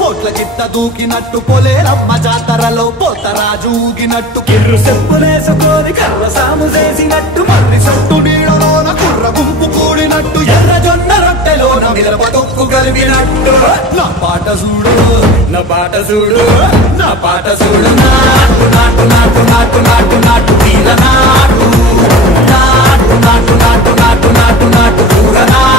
పోట్ల చిత్త దూకినట్టు పొలేరమ్మ జాతరలో పోతరాజు ఊగినట్టు కిర్రు చెప్పులేసుకొని కర్ర సాము చేసినట్టు మర్రి సొట్టు నీడలోన కుర్ర గుంపు కూడినట్టు ఎర్ర జొన్న రొట్టెలోన మిరప తొక్కు కలిపినట్టు నా పాట చూడు నా పాట చూడు నా పాట చూడు నాటు నాటు నాటు నాటు నాటు నాటు తీర నాటు నాటు నాటు నాటు నాటు నాటు నాటు పూర నాటు